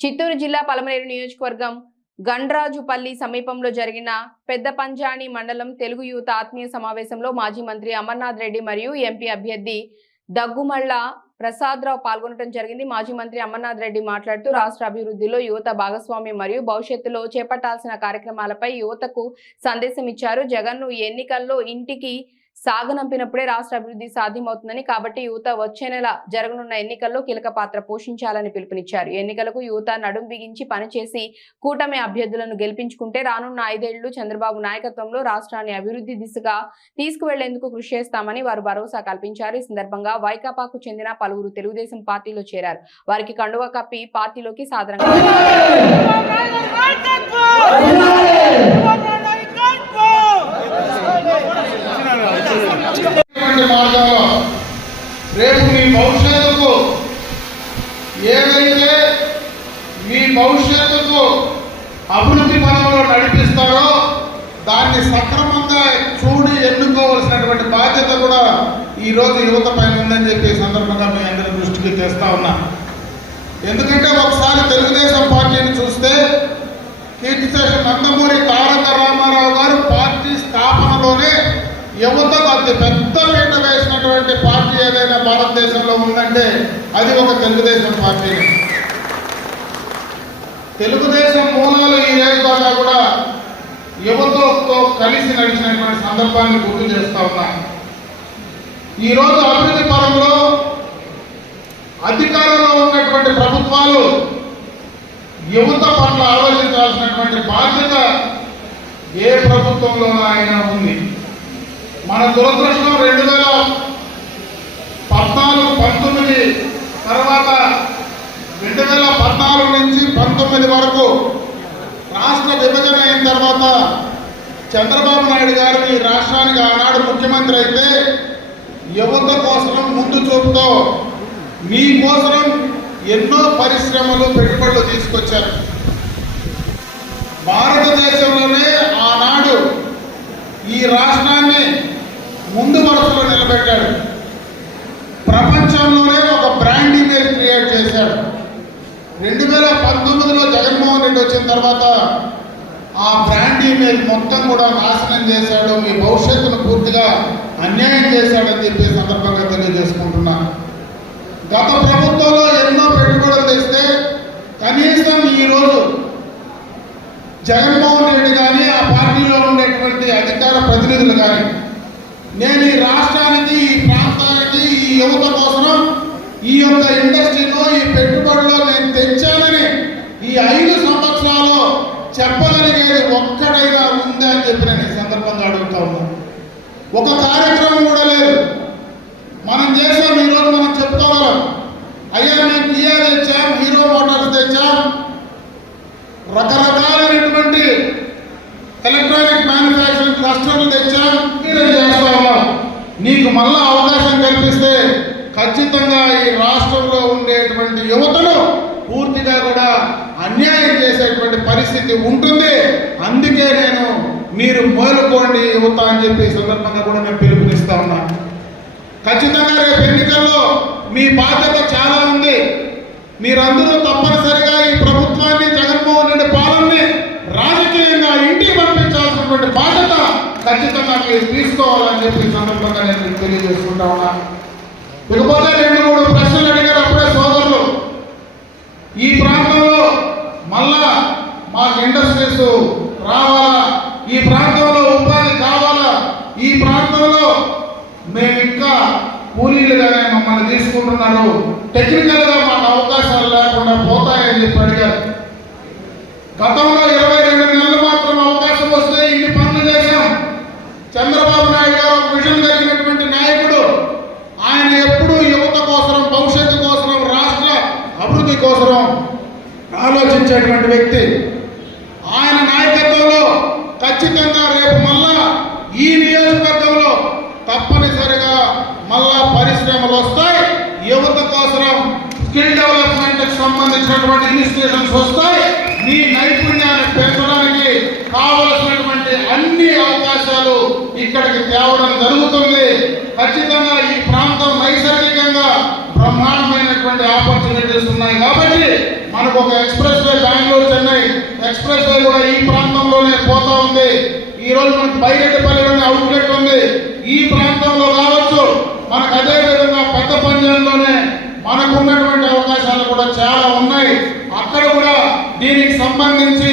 చిత్తూరు జిల్లా పలమనేరు నియోజకవర్గం గండ్రాజుపల్లి సమీపంలో జరిగిన పెద్ద పంజాణి మండలం తెలుగు యువత ఆత్మీయ సమావేశంలో మాజీ మంత్రి అమర్నాథ్ రెడ్డి మరియు ఎంపీ అభ్యర్థి దగ్గుమళ్ళ ప్రసాదరావు పాల్గొనడం జరిగింది. మాజీ మంత్రి అమర్నాథ్ రెడ్డి మాట్లాడుతూ రాష్ట్ర అభివృద్ధిలో యువత భాగస్వామ్యం మరియు భవిష్యత్తులో చేపట్టాల్సిన కార్యక్రమాలపై యువతకు సందేశం ఇచ్చారు. జగన్ను ఎన్నికల్లో ఇంటికి సాగనంపినప్పుడే రాష్ట్ర అభివృద్ధి సాధ్యమవుతుందని కాబట్టి యువత వచ్చే నెల జరగనున్న ఎన్నికల్లో కీలక పాత్ర పోషించాలని పిలుపునిచ్చారు. ఎన్నికలకు యువత నడుం బిగించి పనిచేసి కూటమి అభ్యర్థులను గెలిపించుకుంటే రానున్న ఐదేళ్ళు చంద్రబాబు నాయకత్వంలో రాష్ట్రాన్ని అభివృద్ధి దిశగా తీసుకువెళ్ళేందుకు కృషి చేస్తామని వారు భరోసా కల్పించారు. ఈ సందర్భంగా వైకాపాకు చెందిన పలువురు తెలుగుదేశం పార్టీలో చేరారు. వారికి కండువా కప్పి పార్టీలోకి సాధారణంగా ఇటువంటి మార్గంలో రేపు మీ భవిష్యత్తుకు ఏదైతే మీ భవిష్యత్తుకు అభివృద్ధి పనులు నడిపిస్తారో దాన్ని సక్రమంగా చూడి ఎన్నుకోవలసినటువంటి బాధ్యత కూడా ఈ రోజు యువత పైన ఉందని చెప్పి సందర్భంగా మీ అందరి దృష్టికి తెస్తా ఉన్నా. ఎందుకంటే ఒకసారి తెలుగుదేశం పార్టీని చూస్తే కీర్తిశేషం నందమూరి తారక రామారావు గారు పార్టీ స్థాపనలోనే యువతకు అతి పెద్ద పీట వేసినటువంటి పార్టీ ఏదైనా భారతదేశంలో ఉందంటే అది ఒక తెలుగుదేశం పార్టీ. తెలుగుదేశం మూలాలు ఈ రోజుగా కూడా యువతతో కలిసి నడిచినటువంటి సందర్భాన్ని గుర్తు చేస్తా ఉన్నా. ఈరోజు అభివృద్ధి పరంలో అధికారంలో ఉన్నటువంటి ప్రభుత్వాలు యువత పట్ల ఆలోచించాల్సినటువంటి బాధ్యత ఏ ప్రభుత్వంలోనూ అయినా ఉంది. మన దురదృష్టం రెండు వేల పద్నాలుగు పంతొమ్మిది తర్వాత రెండు వేల పద్నాలుగు నుంచి పంతొమ్మిది వరకు రాష్ట్ర విభజన అయిన తర్వాత చంద్రబాబు నాయుడు గారు ఈ రాష్ట్రానికి ఆనాడు ముఖ్యమంత్రి అయితే యువత కోసం ముందు చూపుతో మీకోసం ఎన్నో పరిశ్రమలు పెట్టుబడులు తీసుకొచ్చారు. భారతదేశంలోనే ఆనాడు ఈ రాష్ట్రాన్ని ముందు వరుసలో నిలబెట్టాడు. ప్రపంచంలోనే ఒక బ్రాండ్ ఇమేజ్ క్రియేట్ చేశాడు రెండు వేల పంతొమ్మిదిలో జగన్మోహన్ రెడ్డి వచ్చిన తర్వాత ఆ బ్రాండ్ ఇమేజ్ మొత్తం కూడా నాశనం చేశాడు మీ భవిష్యత్తును పూర్తిగా అన్యాయం చేశాడని చెప్పి సందర్భంగా తెలియజేసుకుంటున్నా. గత ప్రభుత్వంలో ఎన్నో పెట్టుబడులు తెస్తే కనీసం ఈరోజు జగన్మోహన్ రెడ్డి కానీ ఆ పార్టీలో ఉండేటువంటి అధికార ప్రతినిధులు కానీ నేను ఈ రాష్ట్రానికి ఈ ప్రాంతానికి ఈ యువత కోసం ఈ యొక్క ఇండస్ట్రీలో ఈ పెట్టుబడిలో నేను తెచ్చానని ఈ ఐదు సంవత్సరాలు చెప్పగలిగేది ఒక్కడైనా ఉందా అని చెప్పి నేను ఈ సందర్భంగా అడుగుతా ఒక కార్యక్రమం కూడా లేదు. మనం చేసాం ఈరోజు మనం చెప్పుకోగలం. అయ్యా మేము కియా తెచ్చాం హీరో మోటార్స్ తెచ్చాం. రకరకాలైనటువంటి ఎలక్ట్రానిక్ మ్యానుఫ్యాక్చరింగ్ క్లస్టర్లు తెచ్చాం. ఖచ్చితంగా ఈ రాష్ట్రంలో ఉండేటువంటి యువతను పూర్తిగా కూడా అన్యాయం చేసేటువంటి పరిస్థితి ఉంటుంది. అందుకే నేను మీరు మేలుకోండి యువత అని చెప్పి సందర్భంగా కూడా నేను పిలుపునిస్తా ఉన్నా. ఖచ్చితంగా రేపు ఎన్నికల్లో మీ బాధ్యత చాలా ఉంది. మీరందరూ తప్పనిసరిగా ఈ ప్రభుత్వాన్ని జగన్మోహన్ రెడ్డి పాలనని రాజకీయంగా ఇంటికి పంపించాల్సినటువంటి బాధ్యత ఖచ్చితంగా మీరు తీసుకోవాలని చెప్పి సందర్భంగా నేను తెలియజేసుకుంటా ఉన్నా. ఇకపోతే రెండు మూడు ప్రశ్నలు అడిగారు అప్పుడే సోదరులు. ఈ ప్రాంతంలో మళ్ళా మాకు ఇండస్ట్రీస్ రావాలా? ఈ ప్రాంతంలో ఉపాధి కావాలా? ఈ ప్రాంతంలో మేము ఇంకా కూలీలుగానే మమ్మల్ని తీసుకుంటున్నారు. టెక్నికల్గా మాకు అవకాశాలు లేకుండా పోతాయని చెప్పి అడిగారు గతంలో ఇరవై రెండు నెలలు మాత్రం అవకాశం వస్తే ఇన్ని పనులు చేశాం చంద్రబాబు నాయుడు గారు ఒక విజన్ కలిగినటువంటి నాయకుడు ఆయన ఎప్పుడూ యువత కోసం భవిష్యత్తు కోసం రాష్ట్ర అభివృద్ధి కోసం ఆలోచించేటువంటి వ్యక్తి ఆయన నాయకత్వంలో ఖచ్చితంగా రేపు మళ్ళా ఈ నియోజకవర్గంలో తప్పనిసరిగా మళ్ళా పరిశ్రమలు వస్తాయి యువత కోసం స్కిల్ డెవలప్మెంట్కి సంబంధించినటువంటి ఇన్స్టిట్యూషన్స్ వస్తాయి. మీ నైపుణ్యాన్ని పెంచడానికి కావలసినటువంటి అన్ని అవకాశాలు ఇక్కడికి తేవడం జరుగుతుంది. ఖచ్చితంగా ఈ ప్రాంతం నైసర్గికంగా బ్రహ్మాండమైనటువంటి ఆపర్చునిటీస్ ఉన్నాయి కాబట్టి మనకు ఒక expressway Bengaluru Chennai expressway కూడా ఈ ప్రాంతంలోనే పోతా ఉంది. ఈ రోజు మనకు బైరెడ్డిపల్లిలోనే అవుట్లెట్ ఉంది. ఈ ప్రాంతంలో కావచ్చు. మనకు అదే విధంగా పెద్ద పని మనకు ఉన్నటువంటి అవకాశాలు కూడా చాలా ఉన్నాయి అక్కడ కూడా దీనికి సంబంధించి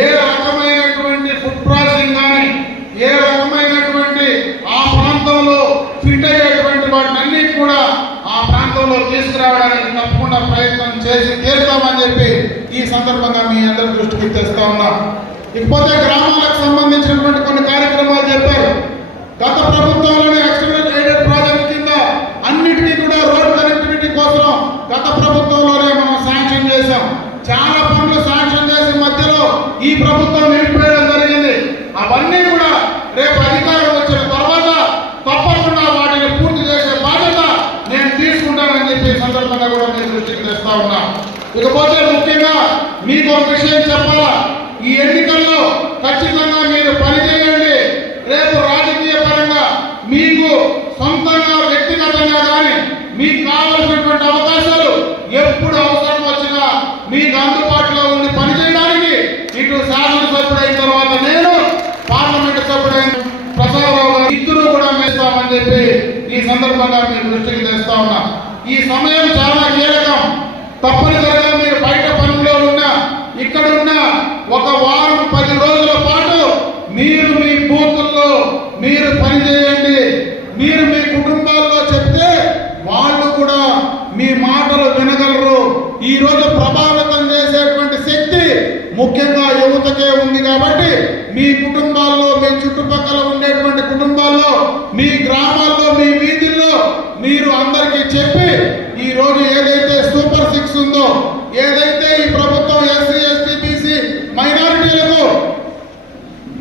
ఏ రకమైనటువంటి ఫుడ్ ప్రాసెసింగ్ కానీ ఏ రకమైనటువంటి ఆ ప్రాంతంలో ఫిట్ అయ్యేటువంటి వాటిని కూడా ఆ ప్రాంతంలో తీసుకురావడానికి తప్పకుండా ప్రయత్నం చేసి తీరుతామని చెప్పి ఈ సందర్భంగా మీ అందరి దృష్టికి తెస్తా ఉన్నా. ఇకపోతే గ్రామాలకు సంబంధించినటువంటి కొన్ని కార్యక్రమాలు చెప్పారు గత ప్రభుత్వంలోనే ఎక్స్టెండెడ్ ఎయిడెడ్ ప్రాజెక్ట్ కింద అన్నిటినీ కూడా రోడ్ కనెక్టివిటీ కోసం గత ప్రభుత్వంలోనే మనం శాంక్షన్ చేశాం. చాలా పనులు శాంక్షన్ చేసే మధ్యలో ఈ ప్రభుత్వం నిలిపివేయడం జరిగింది. అవన్నీ కూడా రేపు అధికారం వచ్చిన తర్వాత తప్పకుండా వాటిని పూర్తి చేసే బాధ్యత నేను తీసుకుంటానని చెప్పి సందర్భంగా కూడా నేను దృష్టికి తెస్తా ఉన్నా. ఇకపోతే ముఖ్యంగా మీకు ఒక విషయం చెప్పాలా ఈ ఎన్నికల్లో ఖచ్చితంగా మీరు పనిచేయండి రేపు రాజకీయ పరంగా మీకు సొంతంగా వ్యక్తిగతంగా కానీ మీకు కావలసినటువంటి అవకాశాలు ఎప్పుడు అవసరం వచ్చినా మీకు అందుబాటులో ఉండి పనిచేయడానికి ఇటు శాసనసభ్యుడు అయిన తర్వాత నేను పార్లమెంట్ సభ్యుడైన ప్రసాదరావు గారు ఇద్దరు కూడా వేస్తామని చెప్పి ఈ సందర్భంగా మీ దృష్టికి తెస్తా ఉన్నా. ఈ సమయం చాలా కీలకం. తప్పనిసరిగా మీరు బయట పనుల్లో ఉన్నా ఇక్కడ ఉన్న ఒక వారం పది రోజుల పాటు మీరు మీ బూతుల్లో మీరు పనిచేయండి. మీరు మీ కుటుంబాల్లో చెప్తే వాళ్ళు కూడా మీ మాటలు వినగలరు. ఈ రోజు ప్రభావితం చేసేటువంటి శక్తి ముఖ్యంగా యువతకే ఉంది కాబట్టి మీ కుటుంబాల్లో మీ చుట్టుపక్కల ఉండేటువంటి కుటుంబాల్లో మీ గ్రామ ఈరోజు ఏదైతే సూపర్ సిక్స్ ఉందో ఏదైతే ఈ ప్రభుత్వం ఎస్సీ ఎస్టీ బీసీ మైనారిటీలకు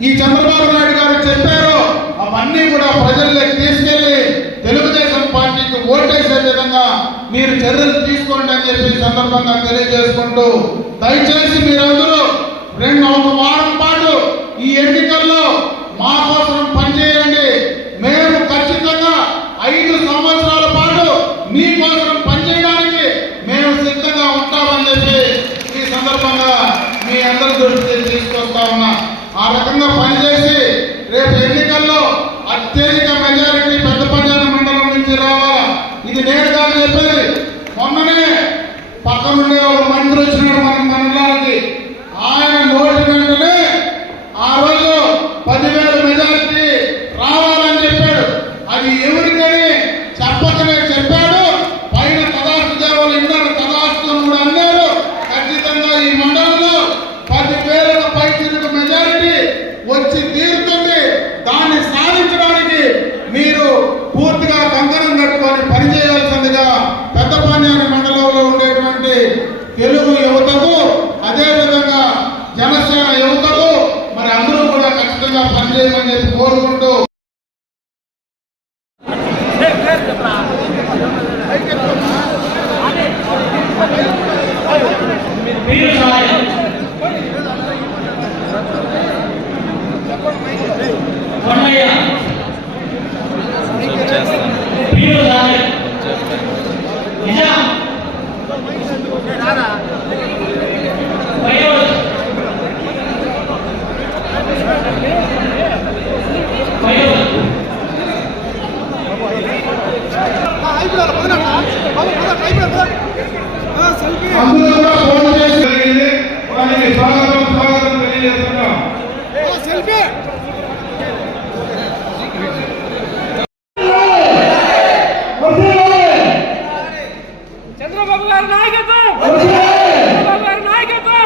ఈ చంద్రబాబు నాయుడు గారు చెప్పారో అవన్నీ కూడా ప్రజల్లోకి తీసుకెళ్ళి తెలుగుదేశం పార్టీకి ఓటేసే విధంగా మీరు చర్యలు తీసుకోండి అని చెప్పి సందర్భంగా తెలియజేసుకుంటూ దయచేసి మీరందరూ రెండు ఒక వారం పాటు ఈ ఎన్నికల్లో మా కోసం పనిచేయండి మేము ఖచ్చితంగా ఐదు సంవత్సరాల పాటు మీ కోసం పనిచేయడానికి మేము సిద్ధంగా ఉంటామని చెప్పి ఈ సందర్భంగా మీ అందరి దృష్టికి తీసుకొస్తా ఉన్నా ఆ రకంగా పనిచేసి రేపు ఎన్నికల్లో అత్యధిక మెజారిటీ పెద్ద పంచాయతీ మండలం నుంచి రావాలా? ఇది నేను కాదు చెప్పేది. మొన్ననే పక్కనుండే ఒక మంత్రి వచ్చిన మన మండలానికి ఆయన నోటి వెంటనే ఆ రోజు పదివేల మెజారిటీ రావాలని చెప్పాడు అది ఎవరికని చెప్పకనే చెప్పాడు పైన తదాస్తు దేవాలు ఇన్నారు తదాస్తు అని కూడా అన్నారు ఖచ్చితంగా ఈ మండలంలో పదివేల పై తిరుగు మెజారిటీ వచ్చి తీరుతుంది దాన్ని సాధించడానికి మీరు పూర్తిగా కంకణం కట్టుకొని పనిచేయాల్సిందిగా పెద్దపాన్యాని మండలంలో ఉండేటువంటి తెలుగు యువతకు అదేవిధంగా జనసేన యువతకు మరి అందరూ కూడా ఖచ్చితంగా పనిచేయమని చెప్పి కోరుకుంటూ మీరు సహాయం కొండయ్య మీరు సహాయం నిజాం ఫైరోజ్ ఫైరోజ్ అందరూ కూడా ఫోన్ చేసి జరిగింది వారికి స్వాగతం స్వాగతం తెలియజేస్తున్నాం చంద్రబాబు గారి నాయకత్వం చంద్రబాబు గారి నాయకత్వం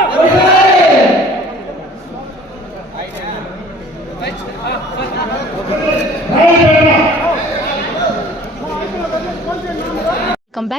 come back